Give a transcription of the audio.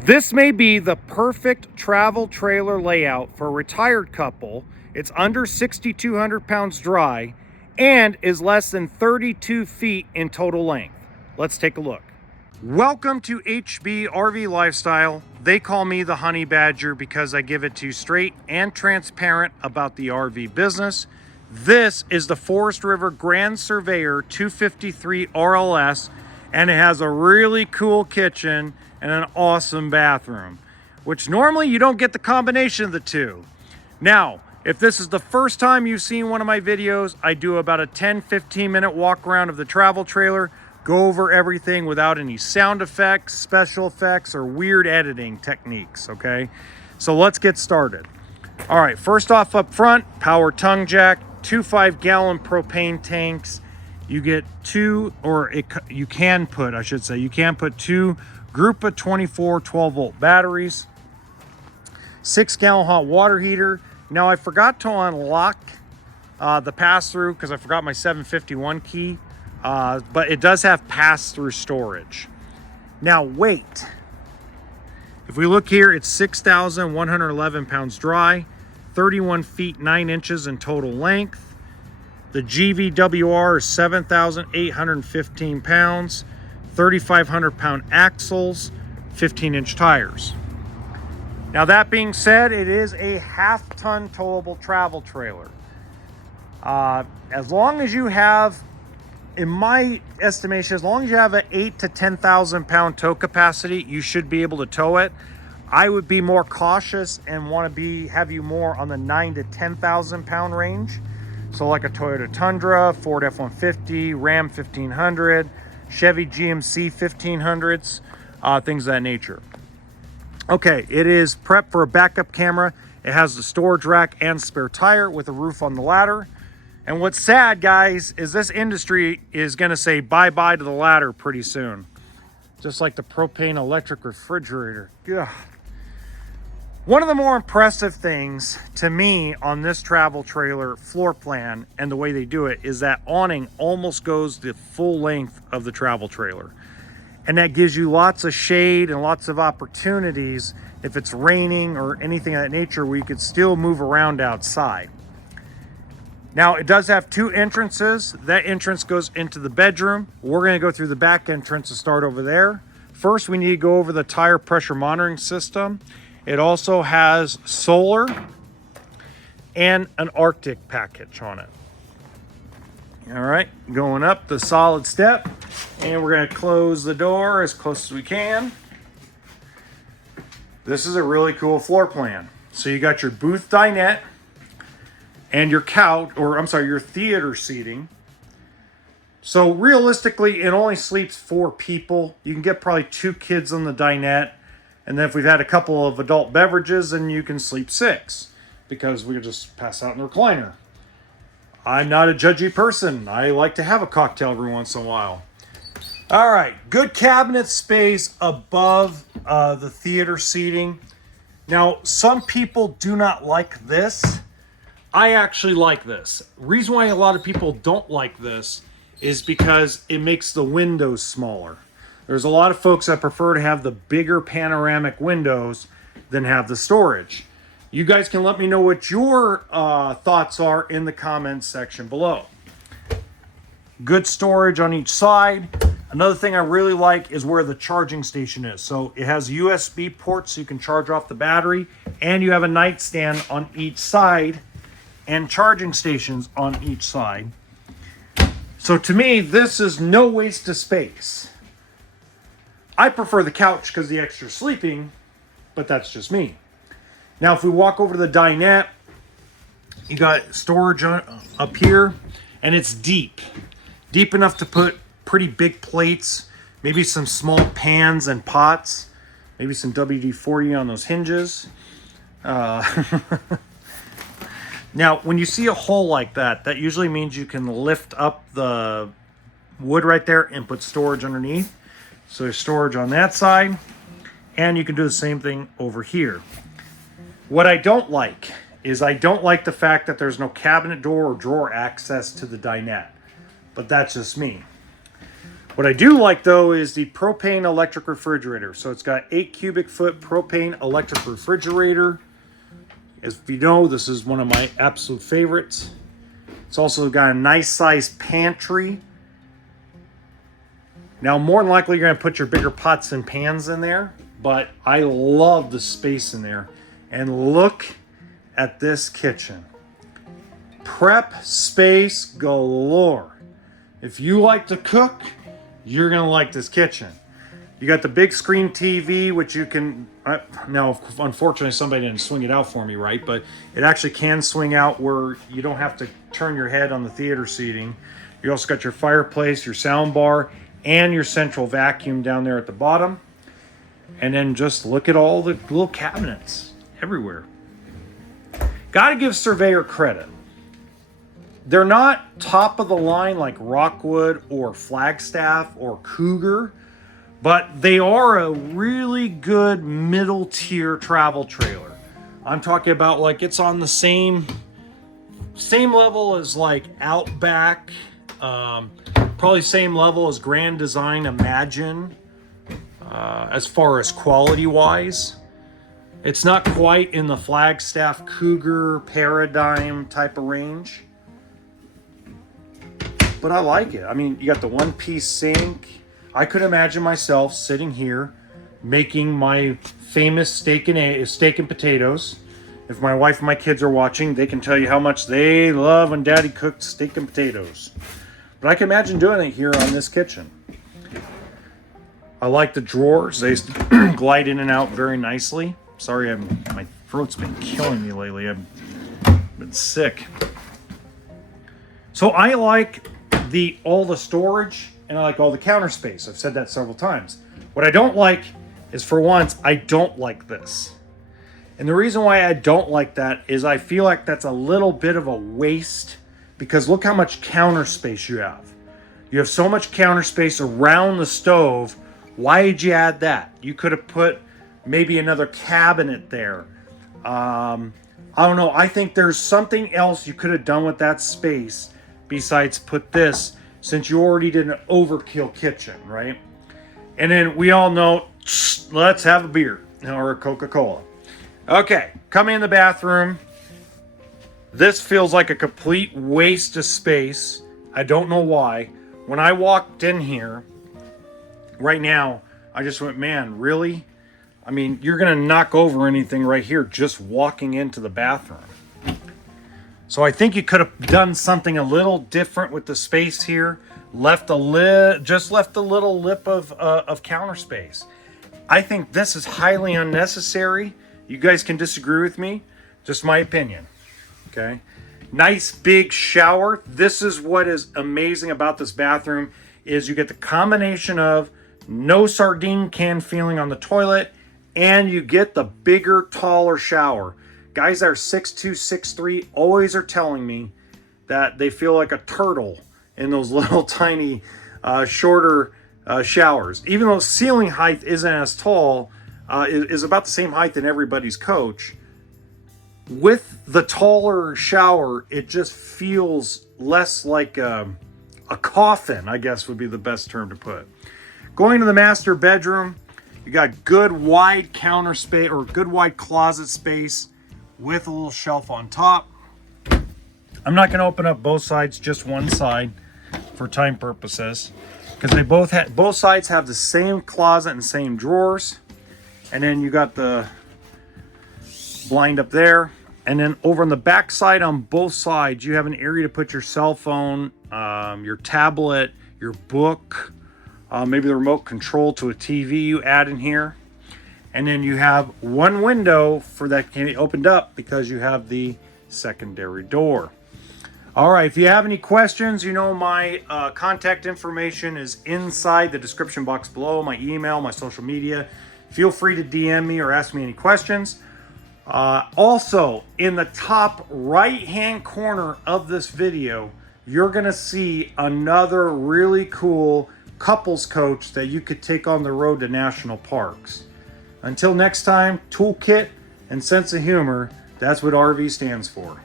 This may be the perfect travel trailer layout for a retired couple. It's under 6,200 pounds dry and is less than 32 feet in total length. Let's take a look. Welcome to HBRV Lifestyle. They call me the Honey Badger because I give it to you straight and transparent about the RV business. This is the Forest River Grand Surveyor 253 RLS, and it has a really cool kitchen and an awesome bathroom, which normally you don't get the combination of the two. Now, if this is the first time you've seen one of my videos, I do about a 10-15 minute walk around of the travel trailer, go over everything without any sound effects, special effects, or weird editing techniques, okay? So let's get started. All right, first off up front, power tongue jack, 2 5-gallon propane tanks. You get two, or you can put two group of 24 12-volt batteries, 6-gallon hot water heater. Now I forgot to unlock the pass-through because I forgot my 751 key, but it does have pass-through storage. Now weight, if we look here, it's 6,111 pounds dry, 31 feet 9 inches in total length. The GVWR is 7,815 pounds, 3,500 pound axles, 15-inch tires. Now that being said, it is a half-ton towable travel trailer. As long as you have, in my estimation, as long as you have an 8 to 10,000 pound tow capacity, you should be able to tow it. I would be more cautious and want to have you more on the 9 to 10,000 pound range. So like a Toyota Tundra, Ford F-150, Ram 1500, Chevy GMC 1500s, things of that nature. Okay, it is prepped for a backup camera. It has the storage rack and spare tire with a roof on the ladder. And what's sad, guys, is this industry is going to say bye-bye to the ladder pretty soon. Just like the propane electric refrigerator. Ugh. One of the more impressive things to me on this travel trailer floor plan and the way they do it is that awning almost goes the full length of the travel trailer. And that gives you lots of shade and lots of opportunities if it's raining or anything of that nature where you could still move around outside. Now it does have two entrances. That entrance goes into the bedroom. We're going to go through the back entrance and start over there. First, we need to go over the tire pressure monitoring system. It also has solar and an Artic package on it. All right, going up the solid step, and we're going to close the door as close as we can. This is a really cool floor plan. So you got your booth dinette and your couch, your theater seating. So realistically, it only sleeps 4 people. You can get probably 2 kids on the dinette. And then if we've had a couple of adult beverages, then you can sleep 6 because we could just pass out in the recliner. I'm not a judgy person. I like to have a cocktail every once in a while. All right, good cabinet space above the theater seating. Now, some people do not like this. I actually like this. Reason why a lot of people don't like this is because it makes the windows smaller. There's a lot of folks that prefer to have the bigger panoramic windows than have the storage. You guys can let me know what your thoughts are in the comments section below. Good storage on each side. Another thing I really like is where the charging station is. So it has USB ports so you can charge off the battery, and you have a nightstand on each side and charging stations on each side. So to me, this is no waste of space. I prefer the couch because of the extra sleeping, but that's just me. Now, if we walk over to the dinette, you got storage up here, and it's deep enough to put pretty big plates, maybe some small pans and pots, maybe some WD-40 on those hinges. Now, when you see a hole like that, that usually means you can lift up the wood right there and put storage underneath. So there's storage on that side, and you can do the same thing over here. What I don't like is I don't like the fact that there's no cabinet door or drawer access to the dinette, but that's just me. What I do like though is the propane electric refrigerator. So it's got 8 cubic foot propane electric refrigerator. As you know, this is one of my absolute favorites. It's also got a nice sized pantry. Now, more than likely you're gonna put your bigger pots and pans in there, but I love the space in there. And look at this kitchen. Prep space galore. If you like to cook, you're gonna like this kitchen. You got the big screen TV, which you can, now unfortunately somebody didn't swing it out for me right, but it actually can swing out where you don't have to turn your head on the theater seating. You also got your fireplace, your sound bar, and your central vacuum down there at the bottom. And then just look at all the little cabinets everywhere. Gotta give Surveyor credit. They're not top of the line like Rockwood or Flagstaff or Cougar, but they are a really good middle tier travel trailer. I'm talking about like it's on the same level as like Outback, probably same level as Grand Design Imagine, as far as quality wise. It's not quite in the Flagstaff, Cougar, Paradigm type of range, but I like it. I mean, you got the one-piece sink. I could imagine myself sitting here making my famous steak and potatoes. If my wife and my kids are watching, they can tell you how much they love when Daddy cooked steak and potatoes. But I can imagine doing it here on this kitchen. I like the drawers. They glide in and out very nicely. Sorry, my throat's been killing me lately. I've been sick. So I like all the storage, and I like all the counter space. I've said that several times. What I don't like is, for once, I don't like this. And the reason why I don't like that is I feel like that's a little bit of a waste, because look how much counter space you have. You have so much counter space around the stove. Why did you add that? You could have put maybe another cabinet there. I don't know. I think there's something else you could have done with that space besides put this, since you already did an overkill kitchen, right? And then we all know, let's have a beer or a Coca-Cola. Okay, coming in the bathroom. This feels like a complete waste of space. I don't know why. When I walked in here, right now, I just went, man, really? I mean, you're gonna knock over anything right here just walking into the bathroom. So I think you could have done something a little different with the space here. Just left a little lip of counter space. I think this is highly unnecessary. You guys can disagree with me. Just my opinion. Okay. Nice big shower. This is what is amazing about this bathroom, is you get the combination of no sardine can feeling on the toilet, and you get the bigger, taller shower. Guys that are 6'2", 6'3" always are telling me that they feel like a turtle in those little tiny, shorter showers. Even though ceiling height isn't as tall, is about the same height than everybody's coach. With the taller shower, it just feels less like a coffin, I guess would be the best term to put. Going to the master bedroom, you got good wide counter space, or good wide closet space with a little shelf on top. I'm not going to open up both sides, just one side for time purposes, because they both sides have the same closet and same drawers. And then you got the blind up there. And then over on the back side on both sides, you have an area to put your cell phone, your tablet, your book, maybe the remote control to a TV you add in here. And then you have one window for that can be opened up because you have the secondary door. All right, if you have any questions, you know my contact information is inside the description box below, my email, my social media. Feel free to DM me or ask me any questions. Also, in the top right-hand corner of this video, you're going to see another really cool couples coach that you could take on the road to national parks. Until next time, toolkit and sense of humor, that's what RV stands for.